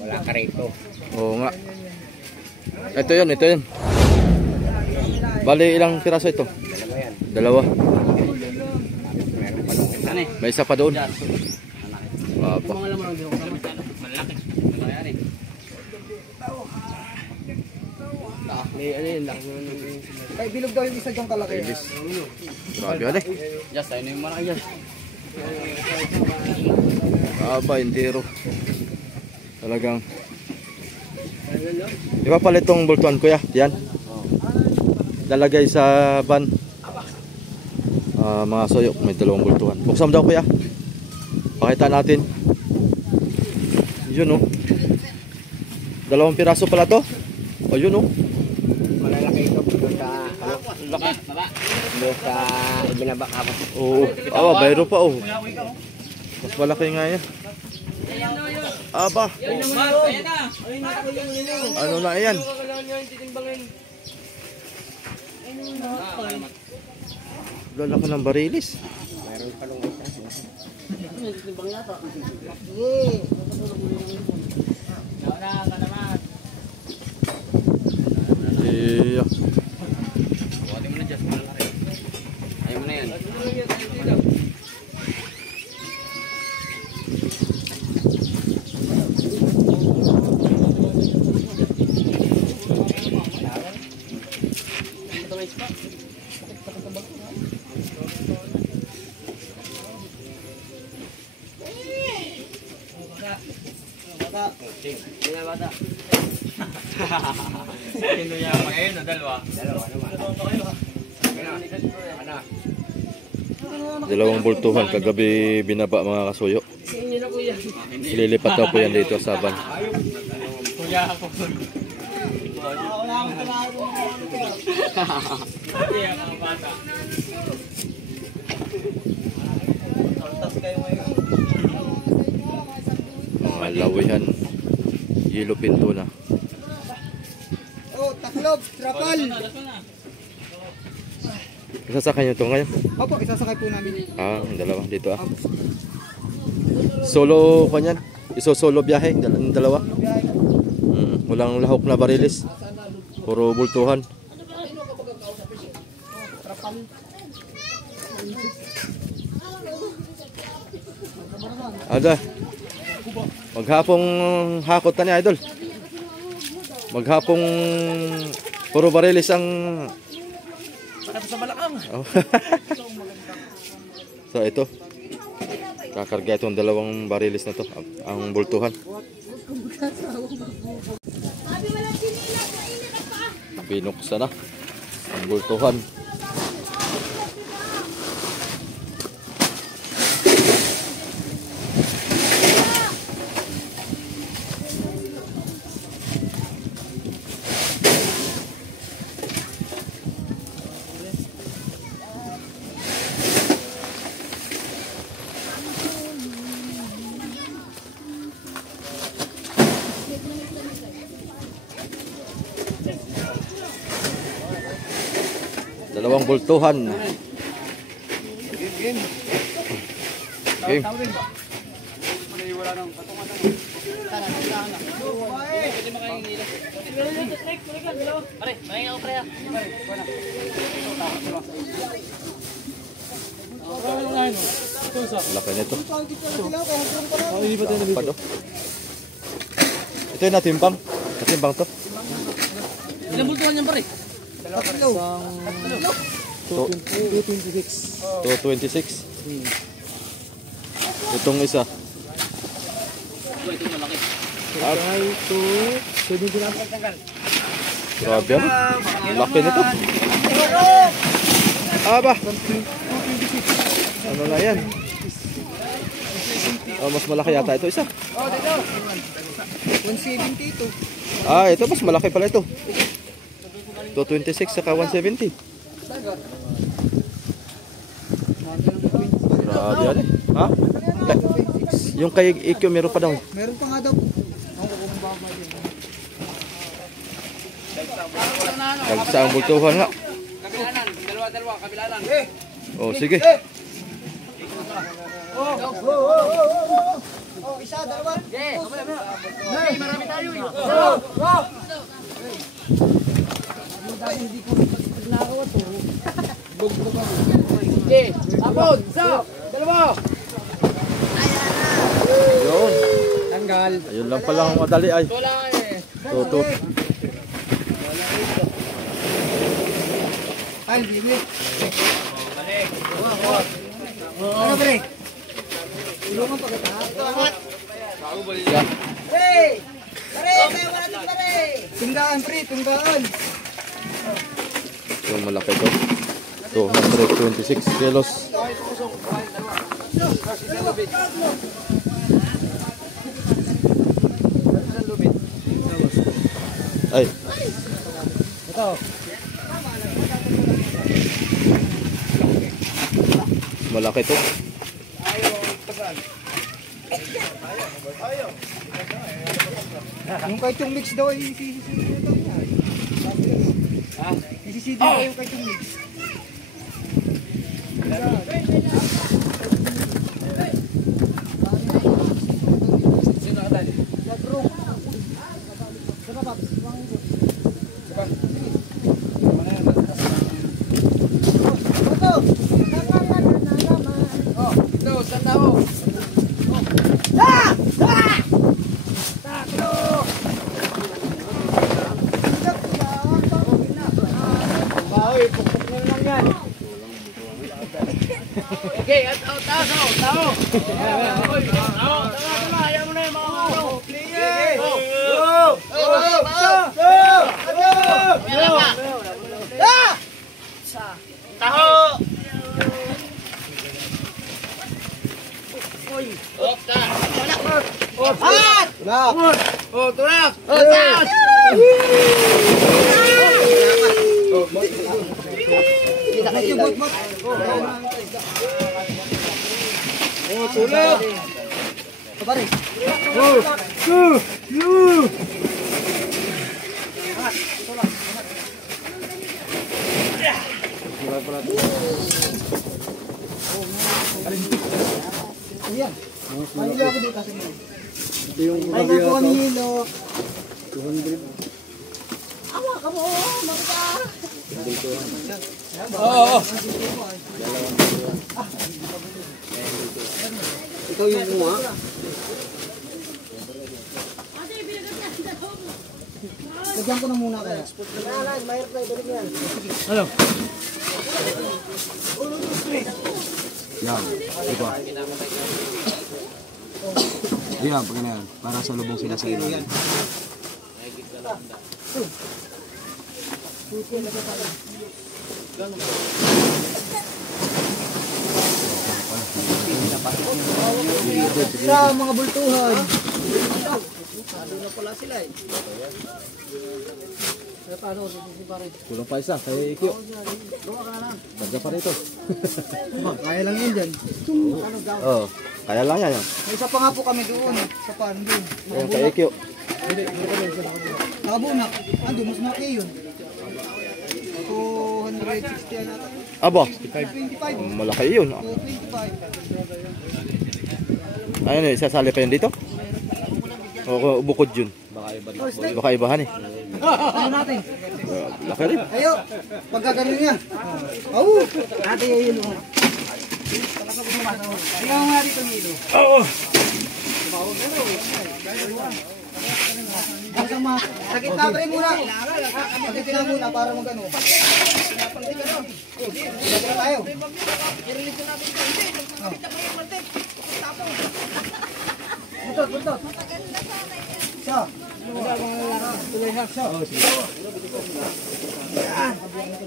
Wala ka rito. Oo nga. Ito yun, ito yun. Bali, ilang piraso ito? Dalawa. May isa pa doon. Papa. Ay, bilog daw yung isa dyan kalaki. Grabe yan eh. Just, ayun yung malaki dyan. Aba, entero. Talagang. Di ba pala itong bultuan kuya? Yan. Lalagay sa van. Mga soyok, may dalawang bultuan. Buksan mo daw kuya. Pakita natin. Yun oh. Dalawang piraso pala to. O yun oh. Malalaki ito. Laki. Doon sa ibinaba ka po. Oo. Awa, bayro pa oh. Mas malaki nga yan. Aba. Ano na yan? Lalaki ng barilis. Mayroon pa nung isa. Iya. Buhatin mo na dyan. Ayaw mo na yan. Sino yan? Ngayon o dalawa? Dalawa naman. Dalawang bultuhan kagabi binaba mga kasuyo. Ililipat daw po yan dito sa van. Kuya ako. Kuya mga bata. Mga lawihan. Yellow pinto na. Oh, taklob, trapal. Isasakay nyo ito ngayon? Opo, isasakay po namin. Ang dalawa dito ah. Solo kanyan. Iso-solo biyahe ng dalawa. Walang lahok na barilis. Puro bultuhan. Ada. Maghapong hakot na ni idol. Maghapong puro barilis ang Sa Malakang. oh. So ito. Kakarga itong dalawang barilis na to. Ang bultuhan. Binuksan na ang bultuhan. Dalawang bultuhan. Game. Laki nito. Ito yung natimbang. Natimbang to. Ilang bultuhan yan pare? Tatlo. 226. 226. Itong isa. Ito malaki. Ay, ito. 79. Grabe ano? Laki nito. Aba. Ano na yan? Oh, mas malaki yata ito isa. Oh, dito. 172. Ah, ito mas malaki pala ito. 226 saka 170. Grabe yan eh. Ha? Yung kay IQ meron pa daw. Meron pa nga daw. Nagsaang bultuhan nga. dalawa, kabila lang. Oh, sige. Isa, dalawa. Hey, marami tayo eh. Okay, tapon, isa, dalawa. Yun. Tanggal. Ayun lang pala ang madali ay. Ito lang eh. Tuto. Ay, bibi. Ano pre? Tulungan pa kita. Yan. Pre! Pare, tayo wala din pare. Tunggaan pre, tunggaan. Yung malaki to. 226 kilos. Ay. Ito. Malaki to. Yung kay Chung Mix daw ay isisisi daw niya. Isisisi daw yung kay Chung Mix. Ito, saan tao? Okay, at tao, tao. Tama, ayaw mo na yung mga ano. Oh, tulak! Oh, taas! Oh, tulog! Pare. Ayan. Pahila ako dito kasi. Ito yung ay nakuha ni Hilo. 200. Awa ka mo, magka. Oo. Ikaw yung kumuha? Lagyan ko na muna kaya. Mayroon na ibalik yan. Ano? Yan. Ito. Yan, pag yan. Para sa lubong sila sa ilalim. Sa mga bultuhan. Kulang pa isa, kay Ikyo. Bagga pa rito. Kaya lang yun dyan. Oo, kaya lang yan. May isa pa nga po kami doon. Sa pando. Ayan, kay Ikyo. Nakabunak. Ando, mas malaki yun. 260 yan natin. Aba, 25. malaki yun. 225. Ayun eh, sasali pa yun dito? O bukod yun? Baka ibahan eh. Ano natin? Laki rin. Ayo, pagkaganon niya. Oo. Ate yun. Ayaw nga dito nilo. Oo. Sakit na tayo muna. Sakit na muna para magano. Sakit na tayo. Buntot, buntot. Siya. Tuloy ha. Siya.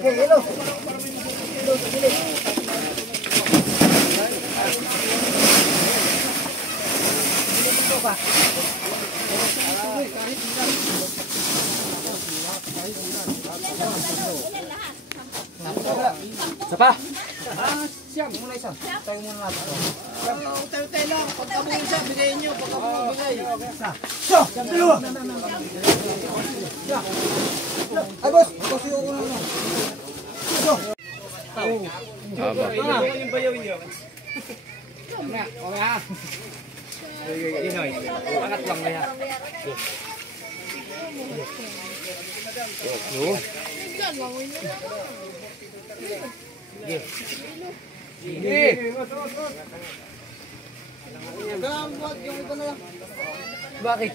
Okay, hello. Hello, sige. Ito pa. Isa pa. Siyam, muna isa. Tayo muna natin. Tayo lang. Pagkabulin siya, bigayin nyo. Pagkabulin bigay. Siya, dalawa. Ay, boss. Boss, yung una. Siya. Haba. Yung bayaw niyo. Inoy. Angat lang kaya. Gambot yung ito na lang. Bakit?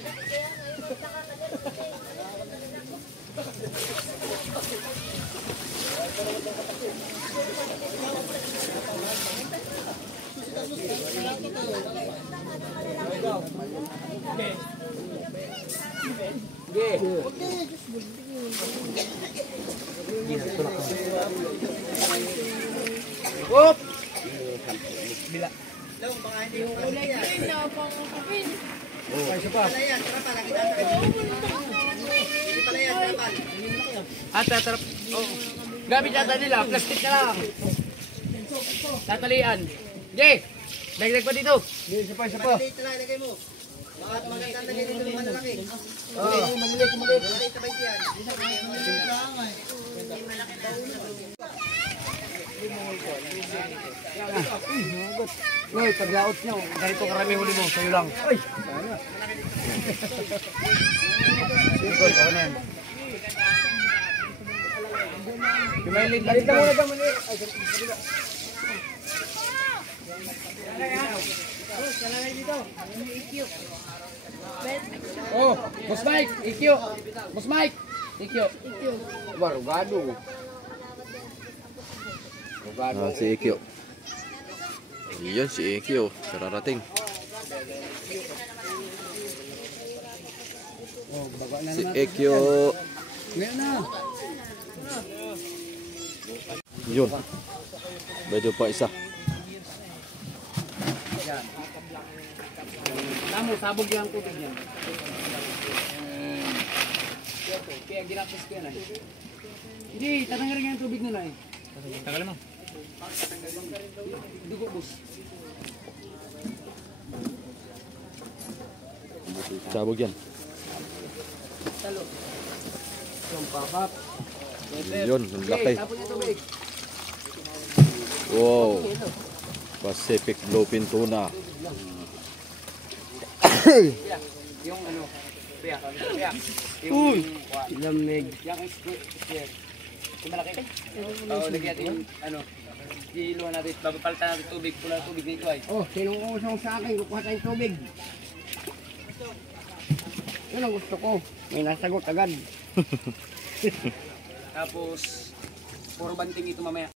Op! Bila. Tatarap. Oh. Gamit yata nila, plastic na lang. Tatalian. Jay! Dagdag pa dito. Isa pa. Maliit na lang, ilagay mo. Magandang lagay dito ng malalaki. Maliit. Maliit na ba ito yan? Maliit lang ay. Uy, paglaot nyo. Ganito karami huli mo, sa'yo lang. Uy! Sigol, ako na yan. Kumailid lang ito. Oh, Boss Mike, IQ. Boss Mike, IQ. Barugado. Si Ikyo. Yun, si Ikyo. Kararating. Si Ikyo. Ngayon na. Yun. Medyo pa isa. Tamo, sabog yung tubig niya. Kaya ginapos ko yan ay. Hindi, tatanggal nga yung tubig nila ay. Tagal mo. Dugo bus. Sabog yan. Talo. Yung papat. Yun, ang laki. Tapos yung tubig. Wow. Pacific Bluefin Tuna. Yung ano. Kaya. Uy! Lamig. Yung square. Yung malaki. Oo, lagyan natin yung ano. Hiluan natin. Babapalitan natin tubig. Pula tubig dito ay. Oh, sinong usong sa akin, kukuha tayong tubig. Yun ang gusto ko. May nasagot agad. Tapos, puro banting ito mamaya.